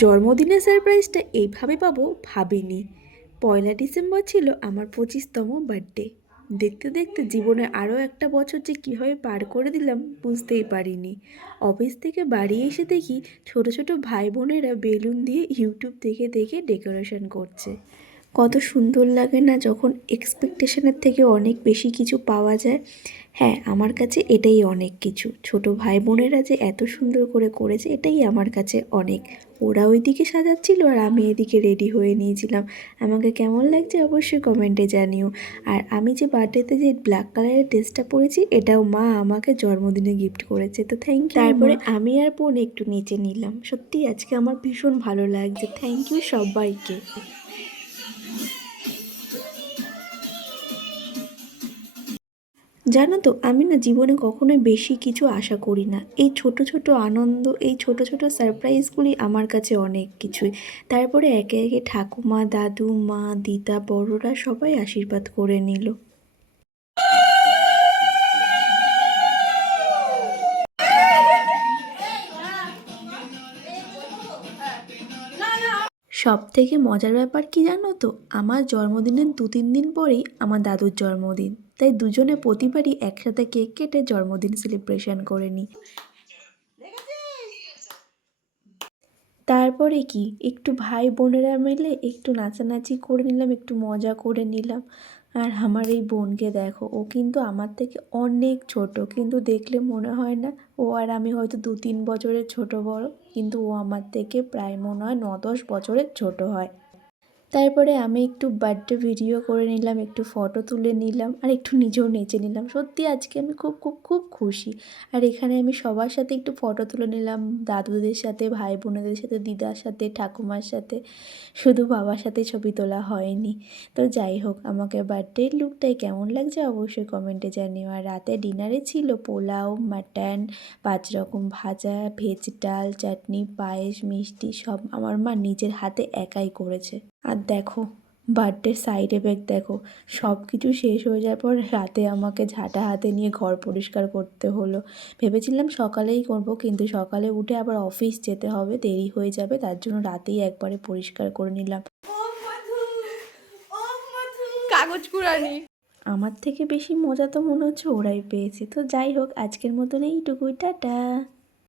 জন্মদিনের সারপ্রাইজটা এইভাবে পাবো ভাবিনি। 1 ডিসেম্বর ছিল আমার 25তম বার্থডে। দেখতে দেখতে জীবনে আরও একটা বছর যে কীভাবে পার করে দিলাম বুঝতেই পারিনি। অফিস থেকে বাড়ি এসে দেখি ছোট ছোট ভাই বোনেরা বেলুন দিয়ে ইউটিউব দেখে দেখে ডেকোরেশন করছে। কত সুন্দর লাগে না যখন এক্সপেকটেশনের থেকে অনেক বেশি কিছু পাওয়া যায়। হ্যাঁ, আমার কাছে এটাই অনেক কিছু। ছোট ভাই বোনেরা যে এত সুন্দর করে করেছে এটাই আমার কাছে অনেক। ওরা ওইদিকে সাজাচ্ছিল আর আমি এদিকে রেডি হয়ে নিয়েছিলাম। আমাকে কেমন লাগছে অবশ্যই কমেন্টে জানিও। আর আমি যে বার্থডেতে যে ব্ল্যাক কালারের ড্রেসটা পরেছি এটাও মা আমাকে জন্মদিনে গিফট করেছে, তো থ্যাংক ইউ। তারপরে আমি আর বোন একটু নিচে নিলাম। সত্যি আজকে আমার ভীষণ ভালো লাগছে। থ্যাংক ইউ সবাইকে। জানো তো, আমি না জীবনে কখনোই বেশি কিছু আশা করি না। এই ছোট ছোট আনন্দ, এই ছোট ছোট সারপ্রাইজগুলি আমার কাছে অনেক কিছুই। তারপরে একে একে ঠাকুমা, দাদু, মা, দিদা, বড়রা সবাই আশীর্বাদ করে নিল। সব থেকে মজার ব্যাপার কি জানো তো, আমার জন্মদিনের 2-3 দিন পরেই আমার দাদুর জন্মদিন। তাই দুজনে প্রতিবারই একসাথে কেক কেটে জন্মদিন সেলিব্রেশন করে নিই। তারপরে কি একটু ভাই বোনেরা মিলে একটু নাচানাচি করে নিলাম, একটু মজা করে নিলাম। আর আমার এই বোনকে দেখো, ও কিন্তু আমার থেকে অনেক ছোট, কিন্তু দেখলে মনে হয় না। ও আর আমি হয়তো 2-3 বছরের ছোট বড়, কিন্তু ও আমার থেকে প্রায় মনে হয় 9-10 বছরের ছোট হয়। তারপরে আমি একটু বার্থডে ভিডিও করে নিলাম, একটু ফটো তুলে নিলাম আর একটু নিজেও নেচে নিলাম। সত্যি আজকে আমি খুব খুব খুব খুশি। আর এখানে আমি সবার সাথে একটু ফটো তুলে নিলাম, দাদুদের সাথে, ভাই বোনেদের সাথে, দিদার সাথে, ঠাকুমার সাথে। শুধু বাবার সাথে ছবি তোলা হয়নি। তো যাই হোক, আমাকে বার্থডে লুকটাই কেমন লাগছে অবশ্যই কমেন্টে জানিও। আর রাতে ডিনারে ছিল পোলাও, মাটন, 5 রকম ভাজা, ভেজ ডাল, চাটনি, পায়েস, মিষ্টি সব আমার মা নিজের হাতে একাই করেছে। আর দেখো, বার্থডে সাইড এফেক্ট দেখো, সব কিছু শেষ হয়ে যাওয়ার পর রাতে আমাকে ঝাঁটা হাতে নিয়ে ঘর পরিষ্কার করতে হলো। ভেবেছিলাম সকালেই করব, কিন্তু সকালে উঠে আবার অফিস যেতে হবে, দেরি হয়ে যাবে, তার জন্য রাতেই একবারে পরিষ্কার করে নিলাম। কাগজ কুড়ানি। আমার থেকে বেশি মজা তো মনে হচ্ছে ওরাই পেয়েছে। তো যাই হোক, আজকের মতন এইটুকুই, টাটা।